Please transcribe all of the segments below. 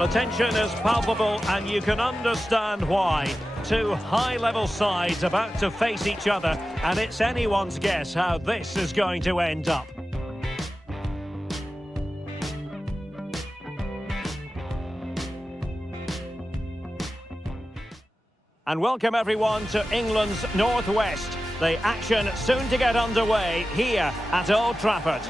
The tension is palpable and you can understand why. Two high-level sides about to face each other, and it's anyone's guess how this is going to end up. And welcome everyone to England's Northwest. The action soon to get underway here at Old Trafford.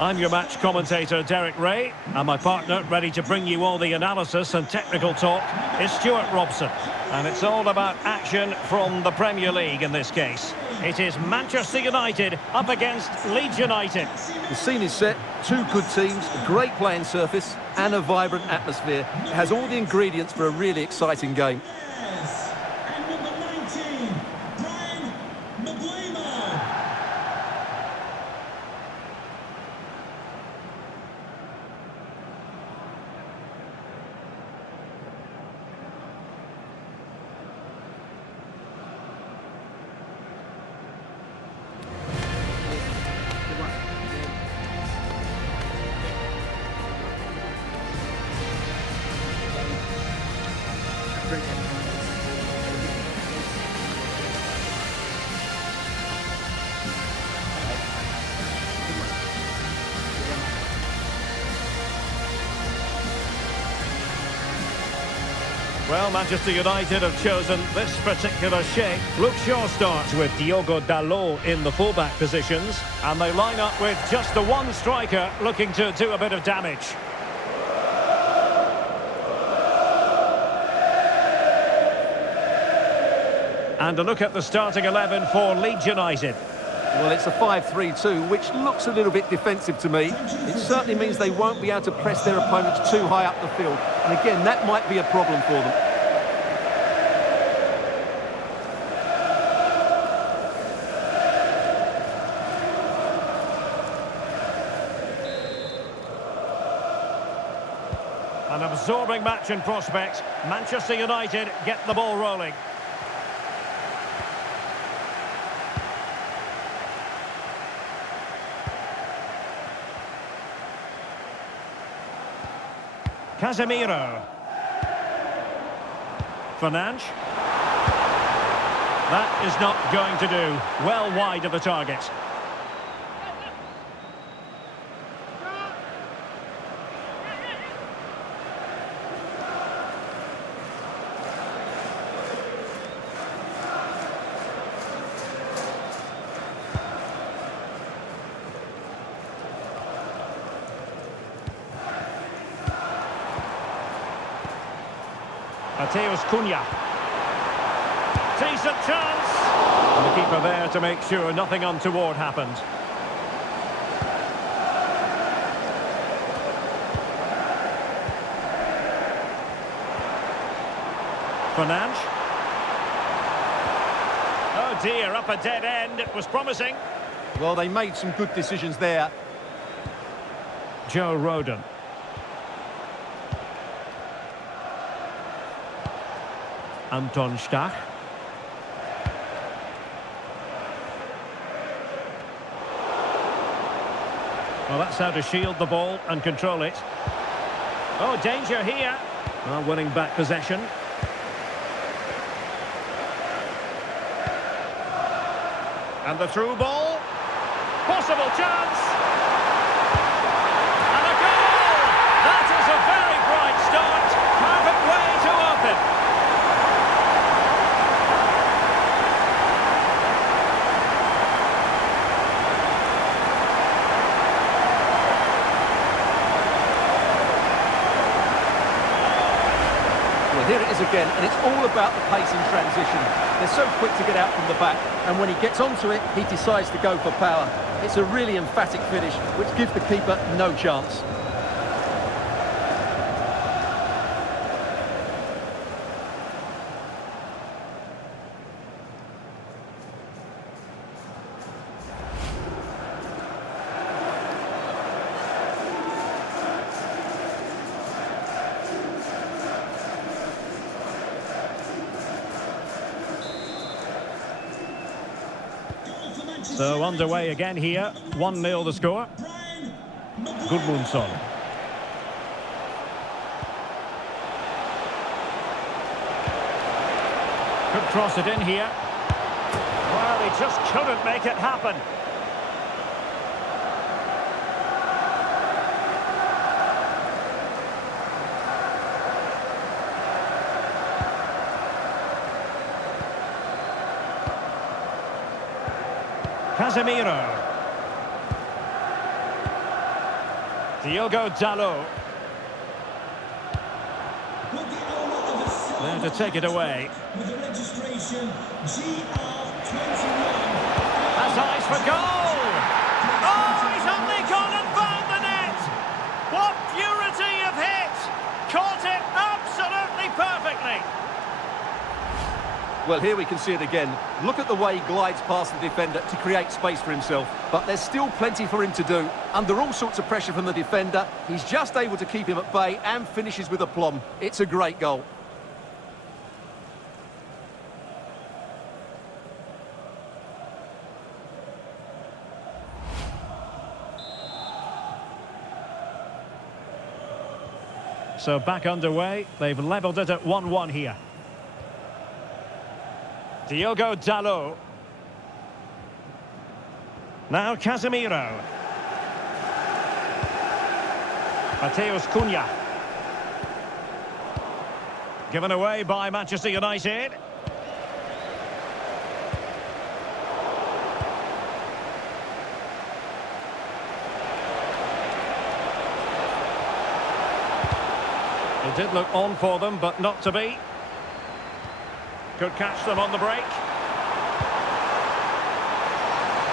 I'm your match commentator, Derek Ray, and my partner, ready to bring you all the analysis and technical talk, is Stuart Robson. And it's all about action from the Premier League in this case. It is Manchester United up against Leeds United. The scene is set, two good teams, a great playing surface and a vibrant atmosphere. It has all the ingredients for a really exciting game. Well, Manchester United have chosen this particular shape. Luke Shaw starts with Diogo Dalot in the fullback positions, and they line up with just the one striker looking to do a bit of damage. And a look at the starting 11 for Leeds United. Well, it's a 5-3-2, which looks a little bit defensive to me. It certainly means they won't be able to press their opponents too high up the field. And again, that might be a problem for them. An absorbing match in prospect. Manchester United get the ball rolling. Casemiro. Fernandes. That is not going to do. Well wide of the target. Mateus Cunha. Decent chance. And the keeper there to make sure nothing untoward happened. Fernandes. Oh dear, up a dead end. It was promising. Well, they made some good decisions there. Joe Rodon. Anton Stach. Well, that's how to shield the ball and control it. Oh, danger here. Well, winning back possession. And the through ball. Possible chance. And a goal! That is a very bright start. Perfect way to open. Here it is again, and it's all about the pace in transition. They're so quick to get out from the back, and when he gets onto it, he decides to go for power. It's a really emphatic finish, which gives the keeper no chance. So underway again here, 1-0 the score. Gudmundsson. Could cross it in here. Well, he just couldn't make it happen. Casemiro. Diogo Dalot. There to take it away. With the registration GR21. Has eyes for goal! Oh, he's only gone and found the net! What purity of hit! Caught it absolutely perfectly! Well, here we can see it again. Look at the way he glides past the defender to create space for himself. But there's still plenty for him to do. Under all sorts of pressure from the defender, he's just able to keep him at bay and finishes with aplomb. It's a great goal. So back underway. They've levelled it at 1-1 here. Diogo Dalot. Now Casemiro. Mateus Cunha. Given away by Manchester United. It did look on for them, but not to be. Could catch them on the break.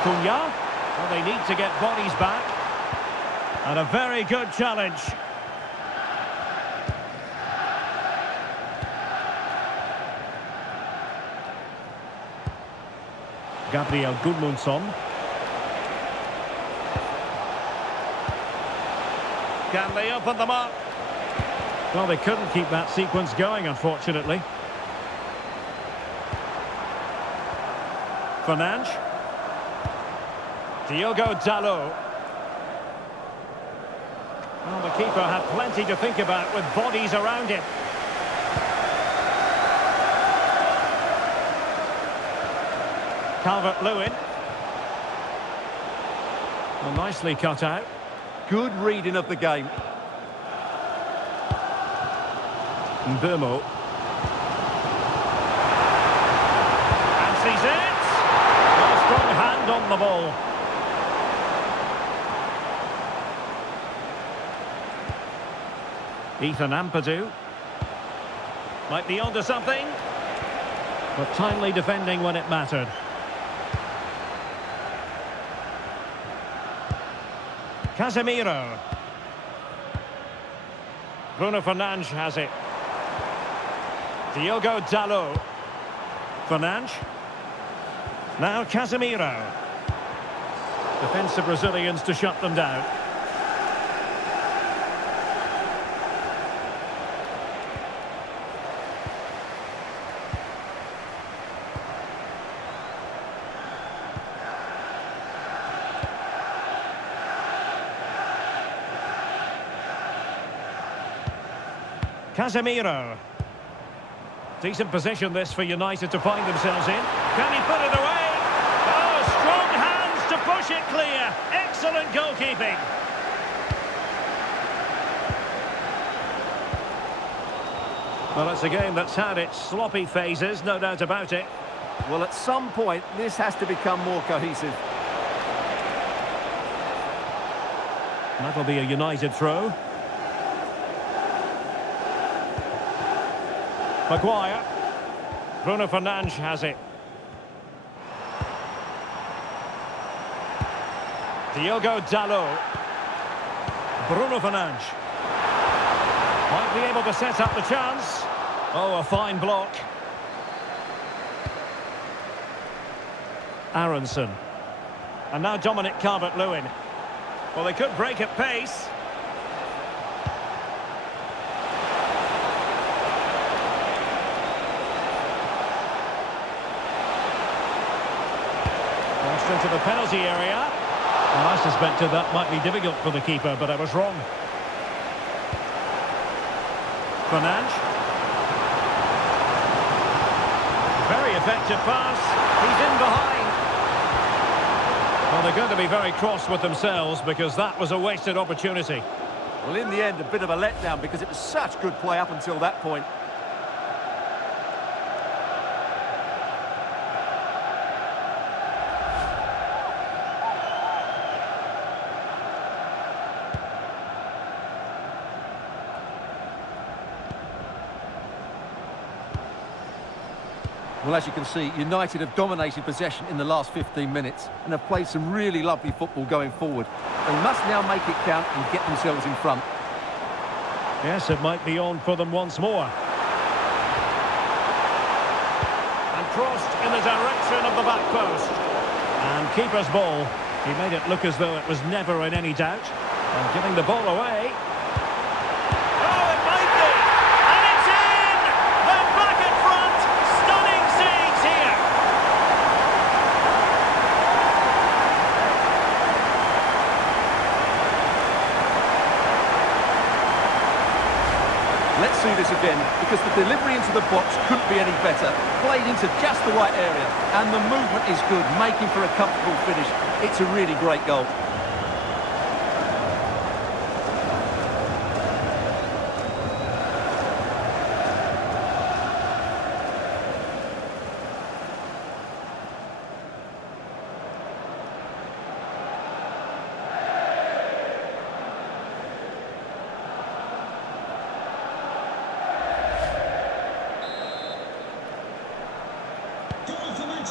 Cunha. Well, they need to get bodies back. And a very good challenge. Gabriel Gudmundsson. Can they open them up? Well, they couldn't keep that sequence going, unfortunately. Fernandes. Diogo Dalot. Well, the keeper had plenty to think about with bodies around him. Calvert-Lewin. Well, nicely cut out. Good reading of the game. Mbumo. And sees it. A strong hand on the ball. Ethan Ampadu. Might be onto something. But timely defending when it mattered. Casemiro. Bruno Fernandes has it. Diogo Dalot. Fernandes. Now Casemiro. Defensive Brazilians to shut them down. Casemiro. Decent position this for United to find themselves in. Can he put it away? Oh, strong hands to push it clear. Excellent goalkeeping. Well, it's a game that's had its sloppy phases, no doubt about it. Well, at some point, this has to become more cohesive. That'll be a United throw. Maguire. Bruno Fernandes has it. Diogo Dalot. Bruno Fernandes. Might be able to set up the chance. Oh, a fine block. Aronson. And now Dominic Calvert-Lewin. Well, they could break at pace. Into the penalty area. Well, I suspected that might be difficult for the keeper, but I was wrong. Fernandes. Effective pass. He's in behind. Well, they're going to be very cross with themselves because that was a wasted opportunity. Well, in the end, a bit of a letdown because it was such good play up until that point. Well, as you can see, United have dominated possession in the last 15 minutes and have played some really lovely football going forward. They must now make it count and get themselves in front. Yes, it might be on for them once more. And crossed in the direction of the back post. And keeper's ball. He made it look as though it was never in any doubt. And giving the ball away. Oh, it might be! And it's in! They're back in front! Stunning scenes here! Let's see this again, because the delivery into the box couldn't be any better. Played into just the right area, and the movement is good, making for a comfortable finish. It's a really great goal.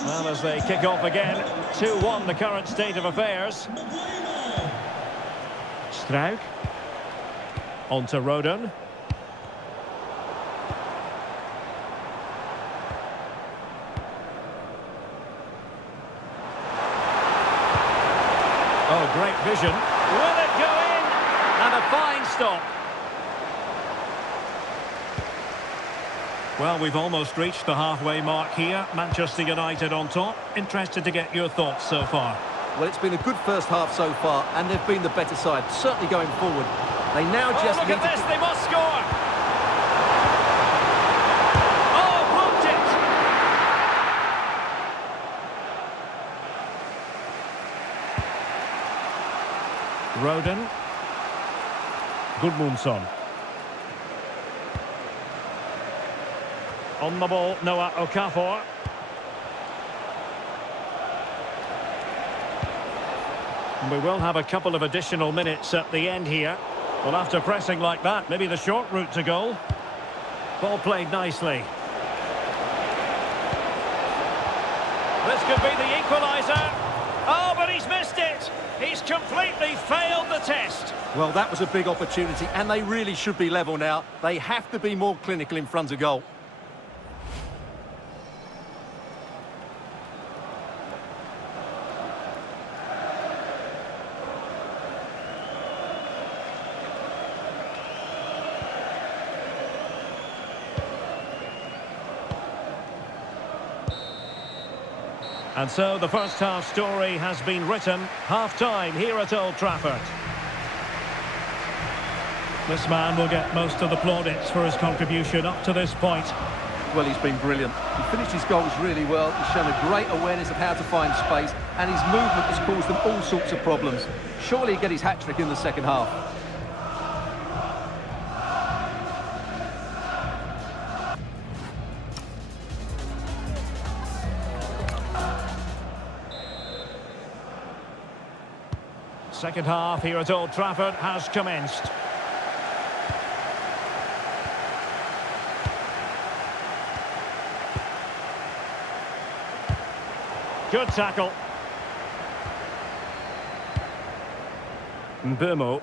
Well, as they kick off again, 2-1 the current state of affairs. Struijk. On to Rodon. Oh, great vision. Will it go in? And a fine stop. Well, we've almost reached the halfway mark here. Manchester United on top. Interested to get your thoughts so far. Well, it's been a good first half so far, and they've been the better side, certainly going forward. They now just look need at this, to... they must score! Oh, blocked it! Rodon. Gudmundsson. On the ball, Noah Okafor. And we will have a couple of additional minutes at the end here. Well, after pressing like that, maybe the short route to goal. Ball played nicely. This could be the equaliser. Oh, but he's missed it. He's completely failed the test. Well, that was a big opportunity, and they really should be level now. They have to be more clinical in front of goal. And so the first half story has been written. Half-time here at Old Trafford. This man will get most of the plaudits for his contribution up to this point. Well, he's been brilliant. He finished his goals really well. He's shown a great awareness of how to find space, and his movement has caused them all sorts of problems. Surely he'll get his hat-trick in the second half. Second half here at Old Trafford has commenced. Good tackle. Mbumo.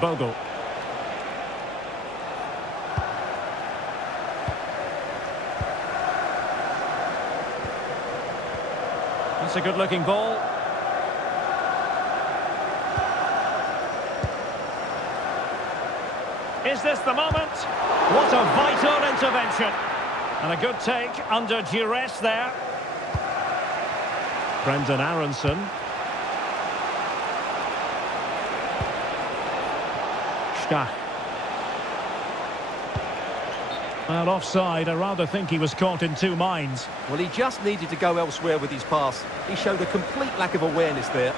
Bogle. That's a good-looking ball. Is this the moment? What a vital intervention. And a good take under duress there. Brendan Aronson. Stach. Well, offside. I rather think he was caught in two minds. Well, he just needed to go elsewhere with his pass. He showed a complete lack of awareness there.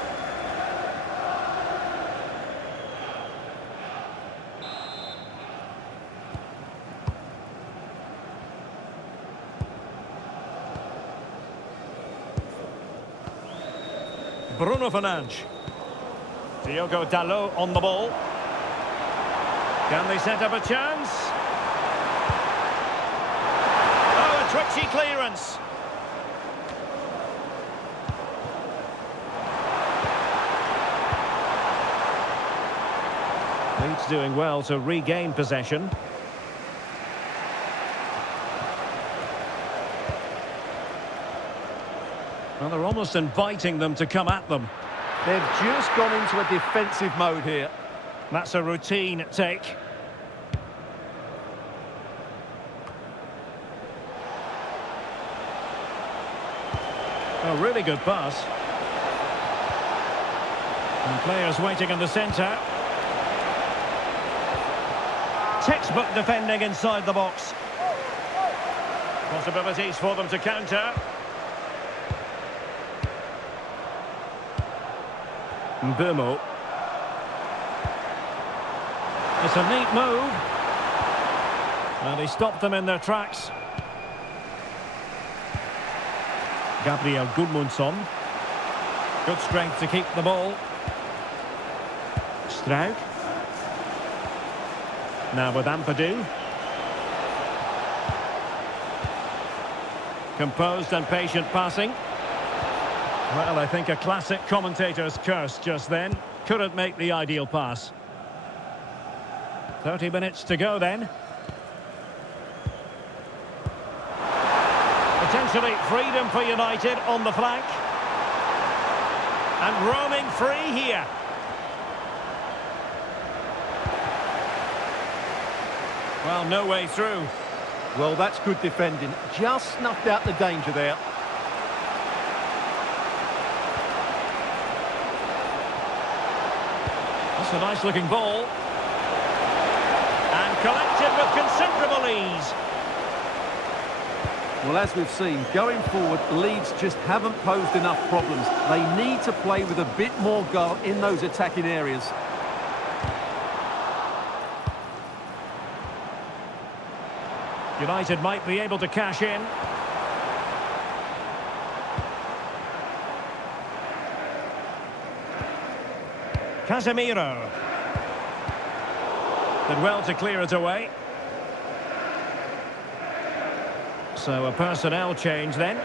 Bruno Fernandes. Diogo Dalot on the ball. Can they set up a chance? Oh, a twitchy clearance. Leeds doing well to regain possession. Well, they're almost inviting them to come at them. They've just gone into a defensive mode here. That's a routine take. A really good pass. And players waiting in the centre. Textbook defending inside the box. Possibilities for them to counter. Mbumo. It's a neat move. And he stopped them in their tracks. Gabriel Gudmundsson. Good strength to keep the ball. Struijk. Now with Ampadu. Composed and patient passing. Well, I think a classic commentator's curse just then. Couldn't make the ideal pass. 30 minutes to go then. Potentially freedom for United on the flank. And roaming free here. Well, no way through. Well, that's good defending. Just snuffed out the danger there. That's a nice-looking ball. And collected with considerable ease. Well, as we've seen, going forward, Leeds just haven't posed enough problems. They need to play with a bit more guile in those attacking areas. United might be able to cash in. Casemiro. Did well to clear it away. So a personnel change then.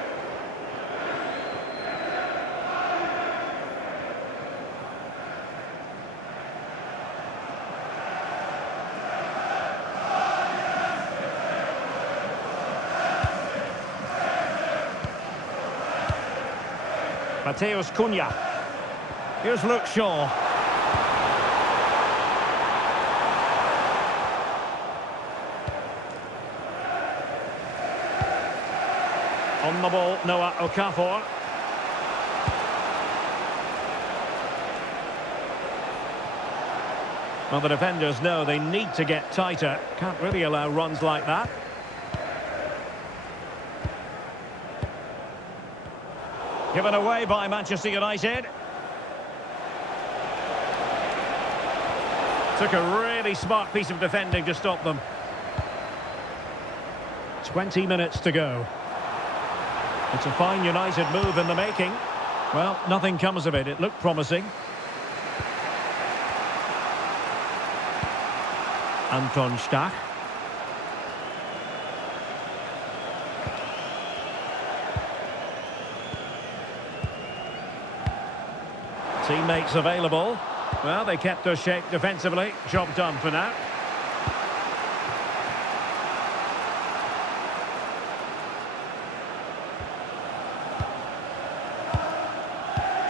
Mateus Cunha. Here's Luke Shaw. On the ball, Noah Okafor. Well, the defenders know they need to get tighter. Can't really allow runs like that. Given away by Manchester United. Took a really smart piece of defending to stop them. 20 minutes to go. It's a fine United move in the making. Well, nothing comes of it. It looked promising. Anton Stach. Teammates available. Well, they kept their shape defensively. Job done for now.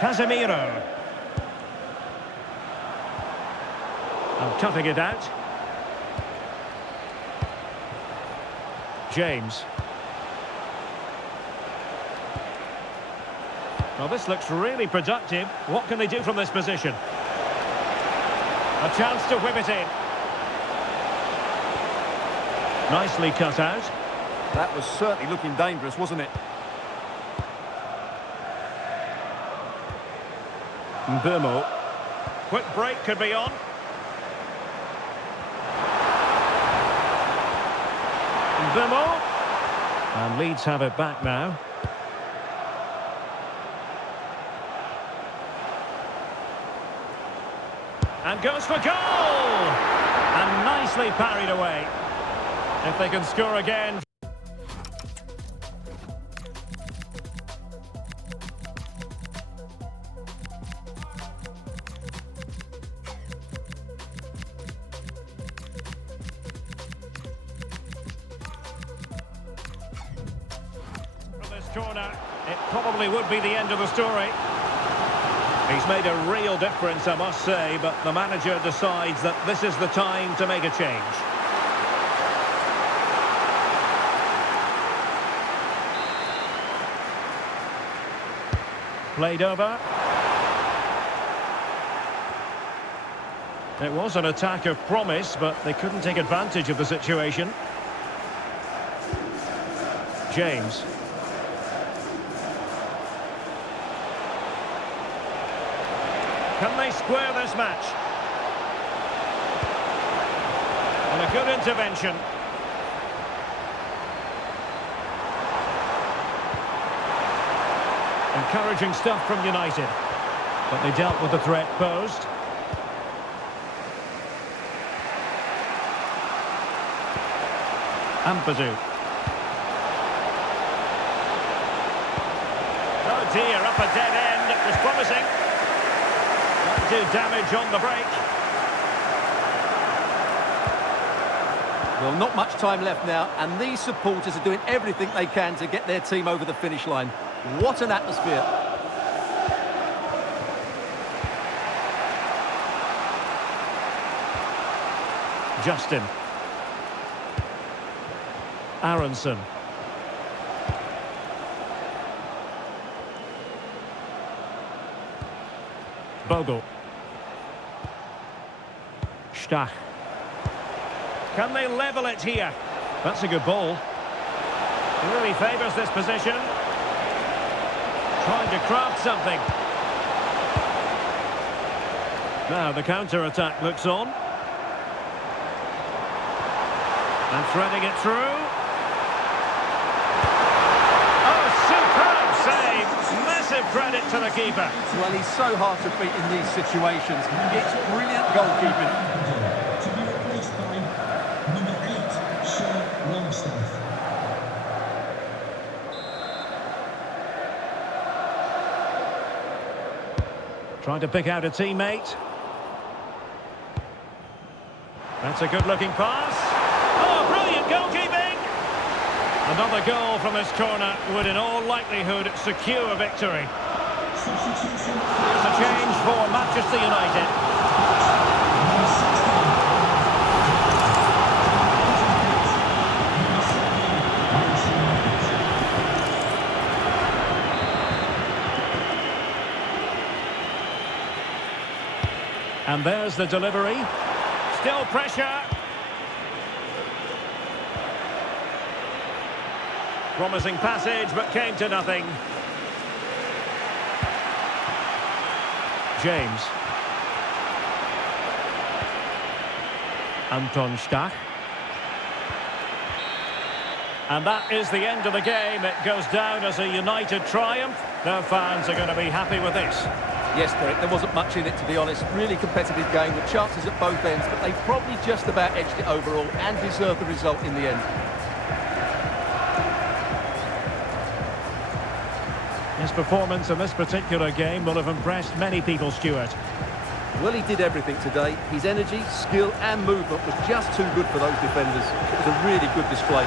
Casemiro. And cutting it out. James. Well, this looks really productive. What can they do from this position? A chance to whip it in. Nicely cut out. That was certainly looking dangerous, wasn't it? Mzpanda. Quick break could be on. Mzpanda. And Leeds have it back now. And goes for goal! And nicely parried away. If they can score again... From this corner, it probably would be the end of the story. He's made a real difference, I must say, but the manager decides that this is the time to make a change. Played over. It was an attack of promise, but they couldn't take advantage of the situation. James. Can they square this match? And a good intervention. Encouraging stuff from United. But they dealt with the threat posed. Mzpanda. Oh dear, up a dead end. It was promising. Do damage on the break. Well, not much time left now, and these supporters are doing everything they can to get their team over the finish line. What an atmosphere. Justin. Aronson. Bogle. Stach. Can they level it here? That's a good ball. He really favours this position. Trying to craft something. Now the counter-attack looks on. And threading it through. Oh, superb save! Massive credit to the keeper. Well, he's so hard to beat in these situations. It's brilliant goalkeeping. To be replaced by number 8, Sean Longstaff. Trying to pick out a teammate. That's a good-looking pass. Oh, brilliant goalkeeping! Another goal from this corner would in all likelihood secure victory. Substitution. Here's a change for Manchester United. And there's the delivery. Still pressure. Promising passage, but came to nothing. James. Anton Stach. And that is the end of the game. It goes down as a United triumph. Their fans are going to be happy with this. Yes, Derek, there wasn't much in it, to be honest. Really competitive game with chances at both ends, but they probably just about edged it overall and deserved the result in the end. His performance in this particular game will have impressed many people, Stuart. Well, he did everything today. His energy, skill and movement was just too good for those defenders. It was a really good display.